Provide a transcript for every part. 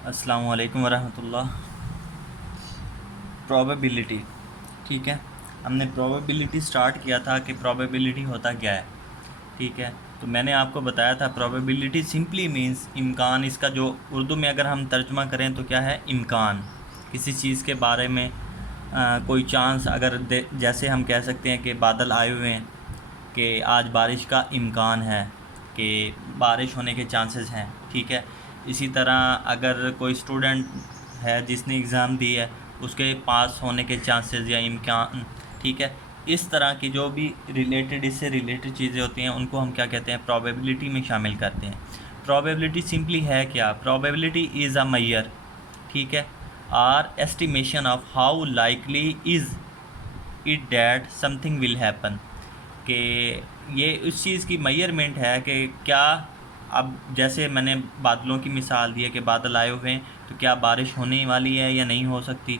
अस्सलाम वालेकुम वरहमतुल्लाह। प्रोबेबिलिटी, ठीक है। हमने प्रोबेबिलिटी स्टार्ट किया था कि प्रोबेबिलिटी होता क्या है, ठीक है। तो मैंने आपको बताया था प्रोबेबिलिटी सिंपली मींस इम्कान। इसका जो उर्दू में अगर हम तर्जुमा करें तो क्या है, इम्कान। किसी चीज़ के बारे में कोई चांस अगर जैसे हम कह सकते हैं कि बादल आए हुए हैं कि आज बारिश का इम्कान है, कि बारिश होने के चांसेस हैं, ठीक है। इसी तरह अगर कोई स्टूडेंट है जिसने एग्ज़ाम दी है, उसके पास होने के चांसेस या इम्कान, ठीक है। इस तरह की जो भी रिलेटेड, इससे रिलेटेड चीज़ें होती हैं उनको हम क्या कहते हैं, प्रोबेबिलिटी में शामिल करते हैं। प्रोबेबिलिटी सिंपली है क्या, प्रोबेबिलिटी इज़ अ मेजर, ठीक है, or estimation of how likely is it that something will happen. कि ये उस चीज़ की मेजरमेंट है कि क्या, अब जैसे मैंने बादलों की मिसाल दी है कि बादल आए हुए हैं तो क्या बारिश होने वाली है या नहीं हो सकती।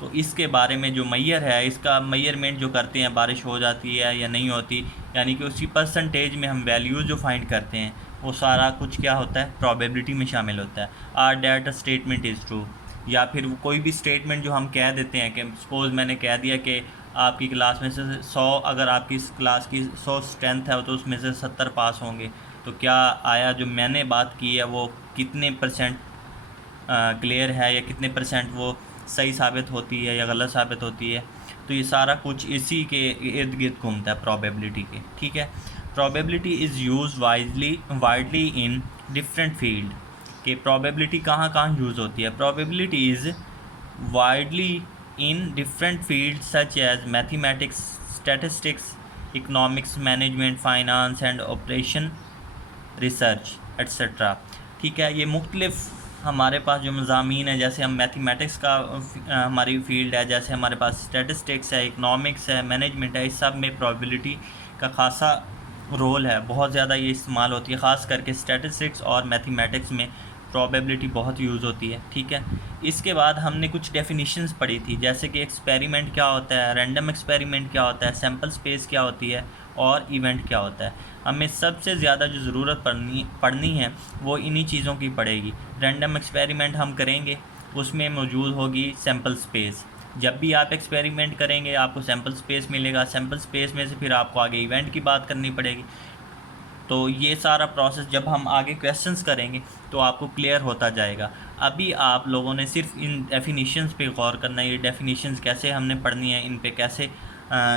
तो इसके बारे में जो मैयर है, इसका मेजरमेंट जो करते हैं, बारिश हो जाती है या नहीं होती, यानी कि उसकी परसेंटेज में हम वैल्यूज़ जो फाइंड करते हैं वो सारा कुछ क्या होता है, प्रोबेबिलिटी में शामिल होता है। Or that a statement is true, या फिर कोई भी स्टेटमेंट जो हम कह देते हैं कि सपोज़ मैंने कह दिया कि आपकी क्लास में से 100, अगर आपकी क्लास की 100 स्ट्रेंथ है तो उसमें से 70 पास होंगे, तो क्या आया जो मैंने बात की है वो कितने परसेंट क्लियर है, या कितने परसेंट वो सही साबित होती है या गलत साबित होती है। तो ये सारा कुछ इसी के इर्द गिर्द घूमता है प्रोबेबिलिटी के, ठीक है। Probability is use widely in different field. कि प्रोबेबिलिटी कहाँ कहाँ यूज़ होती है, probability is widely in different fields such as mathematics, statistics, economics, management, finance and operation research etc। ठीक है, ये मुख्तलिफ हमारे पास जो मज़ामीन है, जैसे हम मैथमेटिक्स का हमारी फील्ड है, जैसे हमारे पास स्टैटिस्टिक्स है, इकनॉमिक्स है, मैनेजमेंट है, इस सब में प्रोबेबिलिटी का खासा रोल है, बहुत ज़्यादा ये इस्तेमाल होती है। ख़ास करके स्टैटिस्टिक्स और मैथमेटिक्स में प्रोबेबिलिटी बहुत यूज़ होती है, ठीक है। इसके बाद हमने कुछ डेफिनेशंस पढ़ी थी, जैसे कि एक्सपेरिमेंट क्या होता है, रैंडम एक्सपेरिमेंट क्या होता है, सैम्पल स्पेस क्या होती है और इवेंट क्या होता है। हमें सबसे ज़्यादा जो ज़रूरत पढ़नी है वो इन्हीं चीज़ों की पड़ेगी। रैंडम एक्सपेरिमेंट हम करेंगे, उसमें मौजूद होगी सैम्पल स्पेस। जब भी आप एक्सपेरिमेंट करेंगे आपको सैम्पल स्पेस मिलेगा, सैम्पल स्पेस में से फिर आपको आगे इवेंट की बात करनी पड़ेगी। तो ये सारा प्रोसेस जब हम आगे क्वेश्चंस करेंगे तो आपको क्लियर होता जाएगा। अभी आप लोगों ने सिर्फ इन डेफिनेशंस पे गौर करना है, ये डेफिनेशंस कैसे हमने पढ़नी है, इन पे कैसे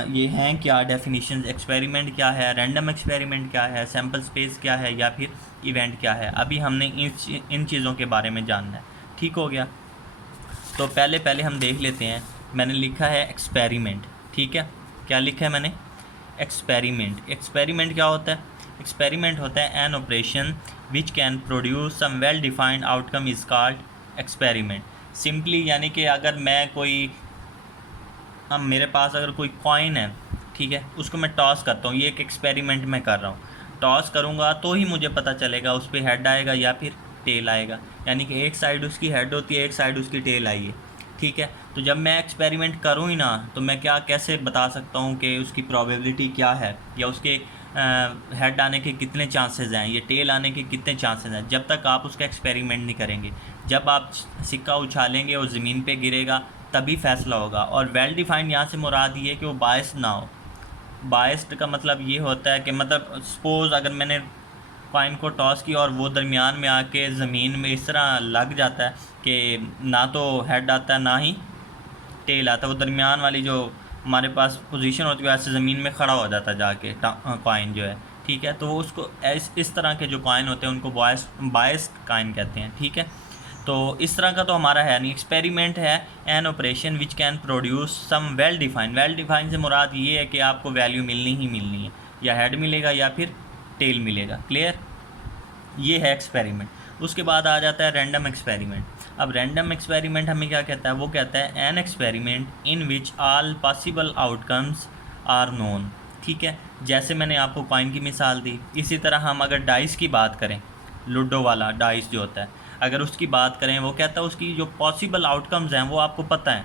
ये हैं क्या डेफिनेशंस, एक्सपेरिमेंट क्या है, रैंडम एक्सपेरिमेंट क्या है, सैम्पल स्पेस क्या है या फिर इवेंट क्या है। अभी हमने इन चीज़ों के बारे में जानना है, ठीक हो गया। तो पहले पहले हम देख लेते हैं। मैंने लिखा है एक्सपेरिमेंट, ठीक है। क्या लिखा है मैंने, एक्सपेरिमेंट। एक्सपेरिमेंट क्या होता है, एक्सपेरिमेंट होता है an operation which can produce some well defined outcome is called experiment. Simply यानी कि अगर मैं कोई, अब मेरे पास अगर कोई कॉइन है, ठीक है, उसको मैं टॉस करता हूँ, ये एक एक्सपेरिमेंट मैं कर रहा हूँ। टॉस करूँगा तो ही मुझे पता चलेगा उस पर हेड आएगा या फिर टेल आएगा, यानी कि एक साइड उसकी हेड होती है, एक साइड उसकी टेल आई है, ठीक है। तो जब मैं एक्सपेरिमेंट करूँ ही ना, तो मैं क्या कैसे बता सकता हूँ कि उसकी प्रोबेबिलिटी क्या है, या उसके हेड आने के कितने चांसेस हैं, ये टेल आने के कितने चांसेस हैं, जब तक आप उसका एक्सपेरिमेंट नहीं करेंगे। जब आप सिक्का उछालेंगे और ज़मीन पे गिरेगा तभी फ़ैसला होगा। और वेल डिफाइंड यहाँ से मुराद ये है कि वो बायस ना हो। बायस्ड का मतलब ये होता है कि मतलब सपोज़ अगर मैंने कॉइन को टॉस किया और वो दरमियान में आके ज़मीन में इस तरह लग जाता है कि ना तो हेड आता है ना ही टेल आता है, वो दरमियान वाली जो हमारे पास पोजीशन होती है ऐसे ज़मीन में खड़ा हो जाता है जाके कॉइन जो है, ठीक है। तो वो उसको इस तरह के जो कॉइन होते हैं उनको बायस्ड कॉइन कहते हैं, ठीक है। तो इस तरह का तो हमारा है नहीं। एक्सपेरिमेंट है an operation which can produce some well define. Well define से मुराद ये है कि आपको वैल्यू मिलनी ही मिलनी है, या हेड मिलेगा या फिर टेल मिलेगा, क्लियर। ये है एक्सपेरिमेंट। उसके बाद आ जाता है रैंडम एक्सपेरिमेंट। अब रैंडम एक्सपेरिमेंट हमें क्या कहता है, वो कहता है an experiment in which all possible outcomes are known, ठीक है। जैसे मैंने आपको कॉइन की मिसाल दी, इसी तरह हम अगर डाइस की बात करें, लूडो वाला डाइस जो होता है, अगर उसकी बात करें, वो कहता है उसकी जो पॉसिबल आउटकम्स हैं वो आपको पता है।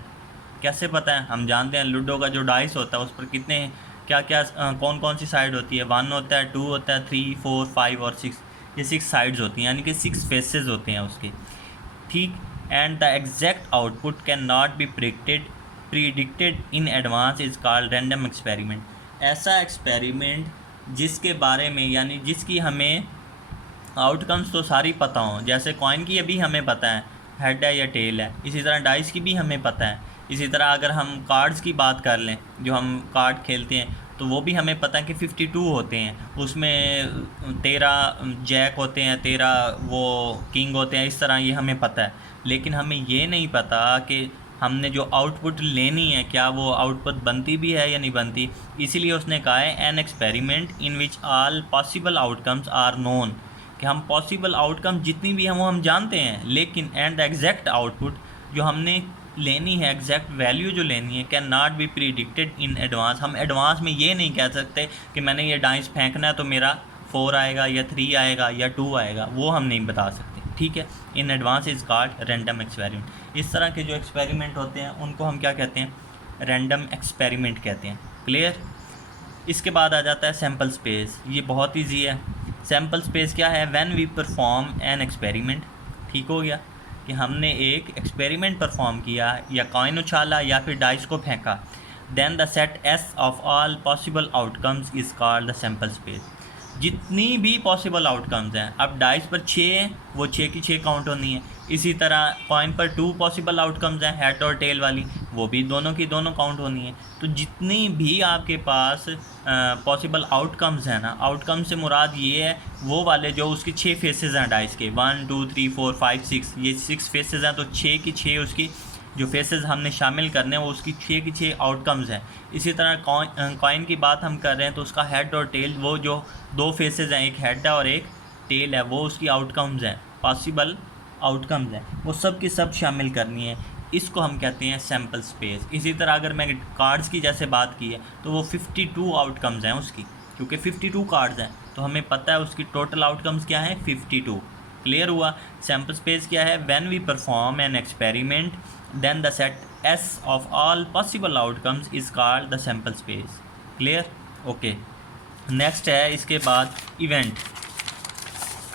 कैसे पता है, हम जानते हैं लूडो का जो डाइस होता है उस पर कितने क्या क्या कौन कौन सी साइड होती है, 1 होता है, 2 होता है, 3, 4, 5 और 6, ये 6 साइड्स होती हैं, यानी कि 6 फेसेस होते हैं उसके, ठीक। And the exact output can not be predicted in advance is called random experiment. ऐसा एक्सपेरिमेंट जिसके बारे में, यानी जिसकी हमें आउटकम्स तो सारी पता हों, जैसे कॉइन की अभी हमें पता है हेड है या टेल है, इसी तरह डाइस की भी हमें पता है। इसी तरह अगर हम कार्ड्स की बात कर लें, जो हम कार्ड खेलते हैं, तो वो भी हमें पता है कि 52 होते हैं, उसमें 13 जैक होते हैं, 13 वो किंग होते हैं, इस तरह ये हमें पता है। लेकिन हमें ये नहीं पता कि हमने जो आउटपुट लेनी है क्या वो आउटपुट बनती भी है या नहीं बनती। इसीलिए उसने कहा है an experiment in which all possible outcomes are known, कि हम पॉसिबल आउटकम जितनी भी हैं वो हम जानते हैं, लेकिन एंड द एग्जैक्ट आउटपुट जो हमने लेनी है, एग्जैक्ट वैल्यू जो लेनी है, can not be predicted in advance. हम एडवांस में ये नहीं कह सकते कि मैंने ये डाइस फेंकना है तो मेरा 4 आएगा या 3 आएगा या 2 आएगा, वो हम नहीं बता सकते, ठीक है। In advance is called random experiment. इस तरह के जो एक्सपेरिमेंट होते हैं उनको हम क्या कहते हैं, रैंडम एक्सपेरिमेंट कहते हैं। क्लियर। इसके बाद आ जाता है सैम्पल स्पेस। ये बहुत ईजी है। सैम्पल स्पेस क्या है, when we perform an experiment, ठीक हो गया, कि हमने एक एक्सपेरिमेंट परफॉर्म किया या कॉइन उछाला या फिर डाइस को फेंका, then the set S of all possible outcomes is called the sample space. जितनी भी पॉसिबल आउटकम्स हैं, अब डाइस पर 6 हैं, वो 6 की 6 काउंट होनी है। इसी तरह कॉइन पर 2 पॉसिबल आउटकम्स हैं, हेड और टेल वाली, वो भी दोनों की दोनों काउंट होनी है। तो जितनी भी आपके पास पॉसिबल आउटकम्स हैं ना, आउटकम से मुराद ये है वो वाले जो उसकी 6 फेसेस हैं डाइस के, 1 2 3 4 5 6, ये 6 फेसेस हैं, तो 6 की 6 उसकी जो फेसेस हमने शामिल करने हैं वो उसकी 6 की 6 आउटकम्स हैं। इसी तरह कॉइन की बात हम कर रहे हैं तो उसका हेड और टेल, वो जो 2 फेसेस हैं, एक हेड है और एक टेल है, वो उसकी आउटकम्स हैं, पॉसिबल आउटकम्स हैं, वो सब की सब शामिल करनी है। इसको हम कहते हैं सैम्पल स्पेस। इसी तरह अगर मैं कार्ड्स की जैसे बात की है तो वो 52 आउटकम्स हैं उसकी, क्योंकि 52 कार्ड्स हैं तो हमें पता है उसकी टोटल आउटकम्स क्या है, 52। क्लियर हुआ। सैम्पल स्पेस क्या है, when we perform an experiment then the set S of all possible outcomes is called the sample space. Clear, okay. Next है इसके बाद इवेंट,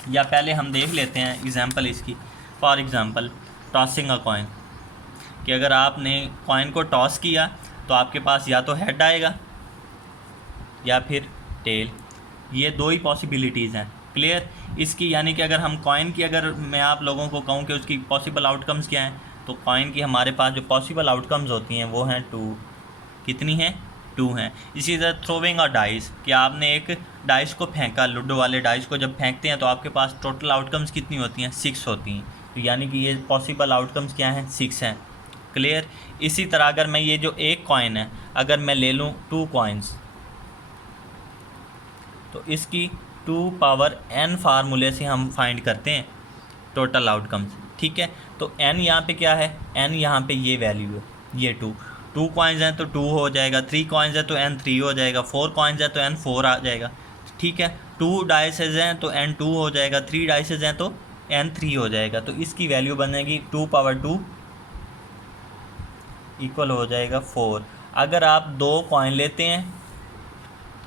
या पहले हम देख लेते हैं एग्जांपल इसकी। For example tossing a coin, कि अगर आपने कॉइन को टॉस किया तो आपके पास या तो हेड आएगा या फिर टेल, ये 2 ही पॉसिबिलिटीज़ हैं। क्लियर। इसकी यानी कि अगर हम कॉइन की, अगर मैं आप लोगों को कहूँ कि उसकी पॉसिबल आउटकम्स क्या हैं, तो कॉइन की हमारे पास जो पॉसिबल आउटकम्स होती हैं वो हैं 2। कितनी हैं, 2 हैं। इसी तरह थ्रोविंग अ डाइस, कि आपने एक डाइस को फेंका, लूडो वाले डाइस को जब फेंकते हैं तो आपके पास टोटल आउटकम्स कितनी होती हैं, 6 होती हैं। तो यानी कि ये पॉसिबल आउटकम्स क्या हैं, 6 हैं। क्लियर। इसी तरह अगर मैं ये जो एक कॉइन है, अगर मैं ले लूँ 2 कॉइन्स, तो इसकी 2 पावर n फार्मूले से हम फाइंड करते हैं टोटल आउटकम्स, ठीक है। तो n यहाँ पे क्या है, n यहाँ पे ये वैल्यू है, ये 2 कॉइन्स हैं तो 2 हो जाएगा, 3 कॉइन्स है तो n 3 हो जाएगा, 4 कॉइन्स है तो n 4 आ जाएगा, ठीक है। 2 डाइसेज हैं तो n 2 हो जाएगा, 3 डाइसेज हैं तो n 3 हो जाएगा। तो इसकी वैल्यू बनेगी 2 पावर 2 इक्वल हो जाएगा 4। अगर आप 2 कॉइन लेते हैं,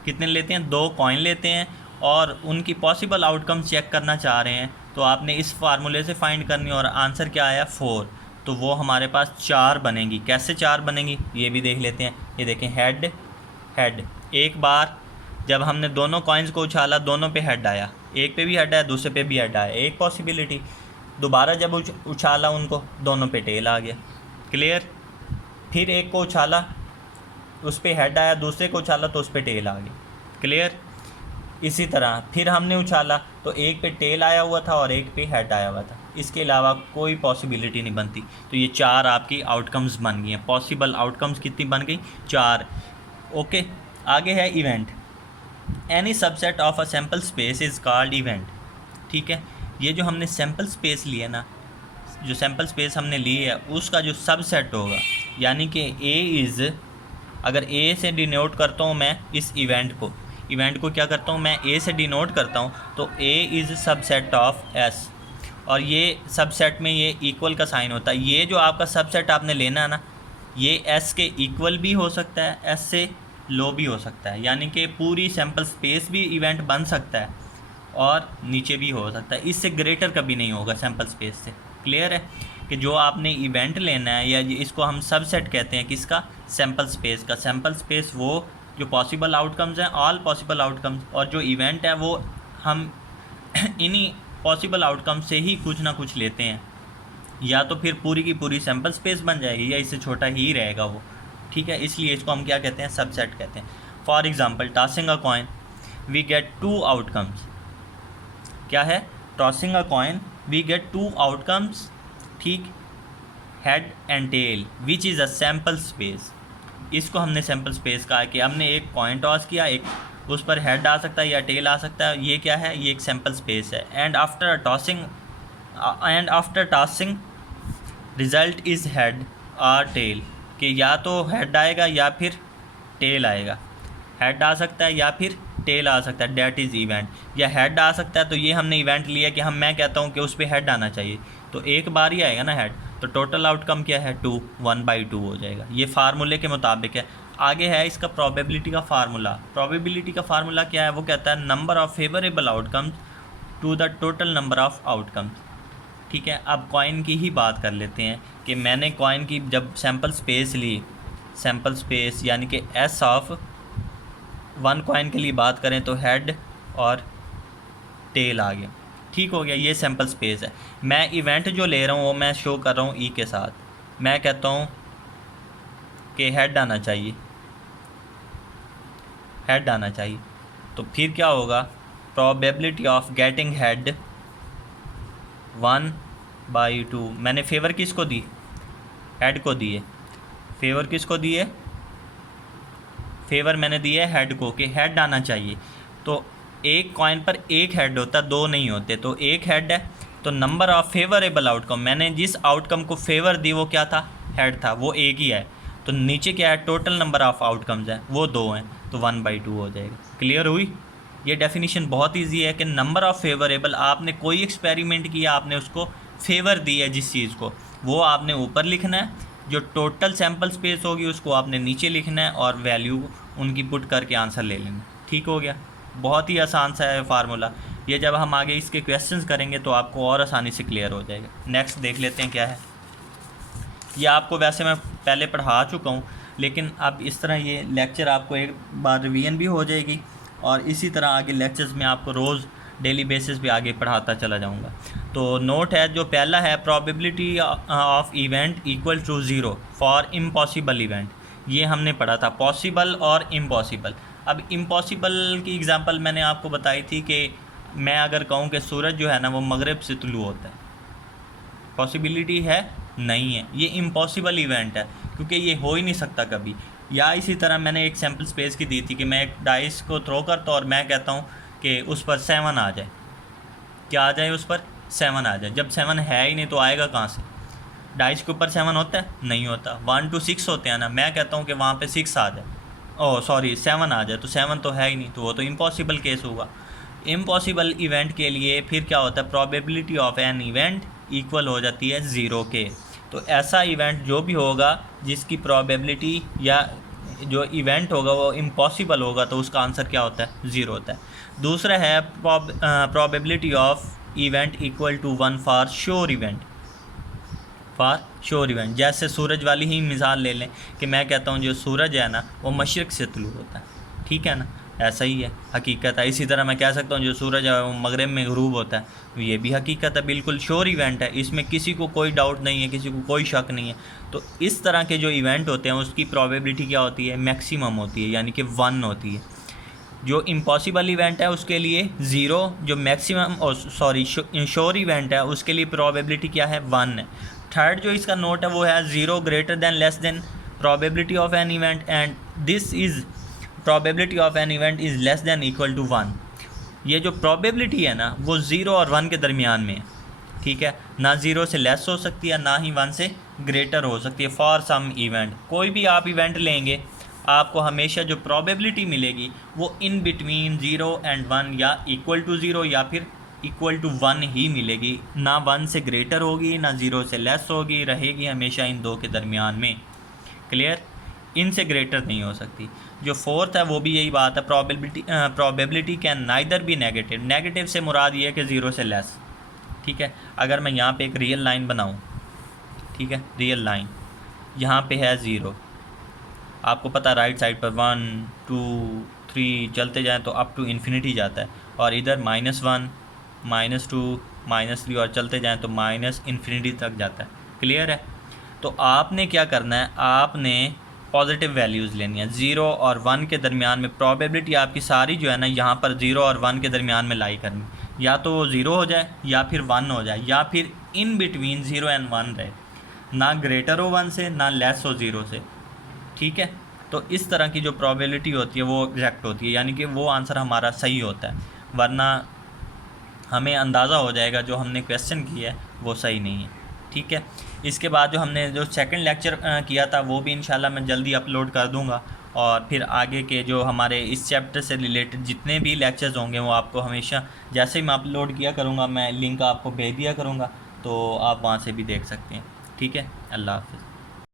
कितने लेते हैं, 2 कॉइन लेते हैं और उनकी पॉसिबल आउटकम चेक करना चाह रहे हैं, तो आपने इस फार्मूले से फाइंड करनी, और आंसर क्या आया 4, तो वो हमारे पास 4 बनेंगी। कैसे 4 बनेंगी ये भी देख लेते हैं। ये देखें, हेड हेड, एक बार जब हमने दोनों कॉइन्स को उछाला, दोनों पे हेड आया, एक पे भी हेड आया, दूसरे पे भी हेड आया, एक पॉसिबिलिटी। दोबारा जब उछाला उनको, दोनों पे टेल आ गया। क्लियर। फिर एक को उछाला, उस पर हेड आया, दूसरे को उछाला तो उस पर टेल आ गई। क्लियर। इसी तरह फिर हमने उछाला तो एक पे टेल आया हुआ था और एक पे हेड आया हुआ था, इसके अलावा कोई पॉसिबिलिटी नहीं बनती। तो ये 4 आपकी आउटकम्स बन गई हैं। पॉसिबल आउटकम्स कितनी बन गई, 4। ओके। आगे है event. Any subset of a sample space is called event, ठीक है। ये जो हमने सैम्पल स्पेस लिए ना, जो सैम्पल स्पेस हमने ली है उसका जो सबसेट होगा, यानी कि ए इज़, अगर ए से डिनोट करता हूँ मैं इस इवेंट को क्या करता हूँ मैं, ए से डिनोट करता हूँ, तो A is subset of S, और ये सबसेट में ये इक्वल का साइन होता है। ये जो आपका सबसेट आपने लेना है ना, ये एस के इक्वल भी हो सकता है, एस से लो भी हो सकता है, यानी कि पूरी सैम्पल स्पेस भी इवेंट बन सकता है और नीचे भी हो सकता है, इससे ग्रेटर कभी नहीं होगा सैम्पल स्पेस से। क्लियर है कि जो आपने इवेंट लेना है, या इसको हम सबसेट कहते हैं किसका, सैम्पल स्पेस का। सैम्पल स्पेस वो जो पॉसिबल आउटकम्स हैं, ऑल पॉसिबल आउटकम्स, और जो इवेंट है वो हम इन्हीं पॉसिबल आउटकम से ही कुछ ना कुछ लेते हैं, या तो फिर पूरी की पूरी सैम्पल स्पेस बन जाएगी या इससे छोटा ही रहेगा वो, ठीक है। इसलिए इसको हम क्या कहते हैं, सबसेट कहते हैं। For example tossing a coin we get 2 outcomes. क्या है, tossing a coin we get 2 outcomes, ठीक, head and tail which is a sample space. इसको हमने सैम्पल स्पेस कहा कि हमने एक कॉइन टॉस किया, एक उस पर हेड आ सकता है या टेल आ सकता है, ये क्या है, ये एक सैम्पल स्पेस है। And after tossing result is head और टेल, कि या तो हेड आएगा या फिर टेल आएगा। हेड आ सकता है या फिर टेल आ सकता है, डैट इज़ इवेंट। या हेड आ सकता है तो ये हमने इवेंट लिया कि मैं कहता हूँ कि उस पर हेड आना चाहिए, तो एक बार ही आएगा ना हेड, तो टोटल आउटकम क्या है, 2, 1/2 हो जाएगा। ये फार्मूले के मुताबिक है। आगे है इसका प्रोबेबिलिटी का फार्मूला। प्रोबेबिलिटी का फार्मूला क्या है, वो कहता है number of favourable outcomes to the total number of outcomes, ठीक है। अब कॉइन की ही बात कर लेते हैं कि मैंने कॉइन की जब सैम्पल स्पेस ली, सैम्पल स्पेस यानी कि एस ऑफ 1 कॉइन के लिए बात करें तो हेड और टेल आ गया, ठीक हो गया। ये सैम्पल स्पेस है। मैं इवेंट जो ले रहा हूँ वो मैं शो कर रहा हूँ ई के साथ। मैं कहता हूँ कि हेड आना चाहिए, हेड आना चाहिए, तो फिर क्या होगा, प्रोबेबिलिटी ऑफ गेटिंग हेड 1/2। मैंने फेवर किसको दी, हेड को दिए। फेवर किसको दिए, फेवर मैंने दिए हेड को, कि हेड आना चाहिए। तो एक कॉइन पर एक हेड होता, 2 नहीं होते, तो एक हेड है, तो नंबर ऑफ़ फेवरेबल आउटकम, मैंने जिस आउटकम को फेवर दी वो क्या था, हेड था, वो एक ही है। तो नीचे क्या है, टोटल नंबर ऑफ़ आउटकम्स हैं, वो 2 हैं, तो 1/2 हो जाएगा। क्लियर हुई। ये डेफिनेशन बहुत ईजी है कि नंबर ऑफ़ फेवरेबल, आपने कोई एक्सपेरिमेंट किया, आपने उसको फेवर दी है जिस चीज़ को, वो आपने ऊपर लिखना है, जो टोटल सैम्पल स्पेस होगी उसको आपने नीचे लिखना है, और वैल्यू उनकी पुट करके आंसर ले लेना। ठीक हो गया। बहुत ही आसान सा है फार्मूला। ये जब हम आगे इसके क्वेश्चंस करेंगे तो आपको और आसानी से क्लियर हो जाएगा। नेक्स्ट देख लेते हैं क्या है। ये आपको वैसे मैं पहले पढ़ा चुका हूँ, लेकिन अब इस तरह ये लेक्चर आपको एक बार रिवीजन भी हो जाएगी, और इसी तरह आगे लेक्चर्स में आपको रोज़ डेली बेसिस पे आगे पढ़ाता चला जाऊँगा। तो नोट है जो पहला है, probability of event equal to 0 for impossible event. ये हमने पढ़ा था, पॉसिबल और इम्पॉसिबल। अब इम्पॉसिबल की एग्जांपल मैंने आपको बताई थी कि मैं अगर कहूँ कि सूरज जो है ना वो मगरिब से तुलू होता है, पॉसिबिलिटी है, नहीं है, ये इम्पॉसिबल इवेंट है क्योंकि ये हो ही नहीं सकता कभी। या इसी तरह मैंने एक सैम्पल स्पेस की दी थी कि मैं एक डाइस को थ्रो करता हूँ और मैं कहता हूँ कि उस पर 7 आ जाए। क्या आ जाए, उस पर 7 आ जाए। जब 7 है ही नहीं तो आएगा कहाँ से? डाइस के ऊपर 7 होता है? नहीं होता। 1 to 6 होते हैं ना। मैं कहता हूँ कि वहाँ पे 6 आ जाए, ओह सॉरी 7 आ जाए, तो 7 तो है ही नहीं, तो वो तो इम्पॉसिबल केस होगा। इम्पॉसिबल इवेंट के लिए फिर क्या होता है, probability of an event equal हो जाती है 0 के। तो ऐसा इवेंट जो भी होगा जिसकी प्रोबेबिलिटी या जो इवेंट होगा वो इम्पॉसिबल होगा, तो उसका आंसर क्या होता है, 0 होता है। दूसरा है probability of event equal to 1 for sure event. For sure event, जैसे सूरज वाली ही मिसाल ले लें कि मैं कहता हूँ जो सूरज है ना वो मशरक़ से तुलू होता है, ठीक है ना, ऐसा ही है, हकीकत है। इसी तरह मैं कह सकता हूँ जो सूरज है वो मगरिब में ग़ुरूब होता है, तो ये भी हकीकत है, बिल्कुल श्योर इवेंट है, इसमें किसी को कोई डाउट नहीं है, किसी को कोई शक नहीं है। तो इस तरह के जो इवेंट होते हैं उसकी प्रोबेबिलिटी क्या होती है, मैक्सिमम होती है, यानी कि 1 होती है। जो इम्पॉसिबल इवेंट है उसके लिए 0, जो मैक्सिमम सॉरी श्योर इवेंट है उसके लिए प्रोबेबिलिटी क्या है, 1 है। थर्ड जो इसका नोट है वो है 0 greater than less than probability of an event and this is probability of an event is less than equal to 1। ये जो प्रोबेबिलिटी है ना वो 0 और 1 के दरमियान में है, ठीक है, ना 0 से लेस हो सकती है ना ही 1 से ग्रेटर हो सकती है। फॉर सम इवेंट, कोई भी आप इवेंट लेंगे आपको हमेशा जो प्रोबेबिलिटी मिलेगी वो इन बिटवीन 0 एंड 1 या इक्वल टू 0 या फिर इक्वल टू 1 ही मिलेगी, ना 1 से ग्रेटर होगी ना 0 से लेस होगी, रहेगी हमेशा इन दो के दरमियान में। क्लियर, इनसे ग्रेटर नहीं हो सकती। जो फोर्थ है वो भी यही बात है, probability can neither be negative. Negative से मुराद ये है कि 0 से लेस, ठीक है। अगर मैं यहाँ पे एक रियल लाइन बनाऊँ, ठीक है, रियल लाइन यहाँ पे है 0, आपको पता राइट साइड पर 1 2 3 चलते जाएं तो अप टू इन्फिनिटी जाता है, और इधर -1 -2 -3 और चलते जाएं तो माइनस इन्फिनिटी तक जाता है। क्लियर है? तो आपने क्या करना है, आपने पॉजिटिव वैल्यूज़ लेनी है। 0 और 1 के दरमियान में प्रोबेबिलिटी आपकी सारी जो है ना यहाँ पर 0 और 1 के दरमियान में लाई करनी, या तो वो 0 हो जाए या फिर 1 हो जाए, या फिर इन बिटवीन 0 एंड 1 रहे, ना ग्रेटर हो 1 से ना लेस हो 0 से। ठीक है, तो इस तरह की जो प्रोबेबिलिटी होती है वो एग्जैक्ट होती है, यानी कि वो आंसर हमारा सही होता है, वरना हमें अंदाज़ा हो जाएगा जो हमने क्वेश्चन किया है वो सही नहीं है। ठीक है, इसके बाद जो हमने जो सेकंड लेक्चर किया था वो भी इंशाल्लाह मैं जल्दी अपलोड कर दूंगा, और फिर आगे के जो हमारे इस चैप्टर से रिलेटेड जितने भी लेक्चर्स होंगे वो आपको हमेशा जैसे ही मैं अपलोड किया करूँगा मैं लिंक आपको भेज दिया करूँगा, तो आप वहाँ से भी देख सकते हैं। ठीक है, अल्लाह हाफ़िज़।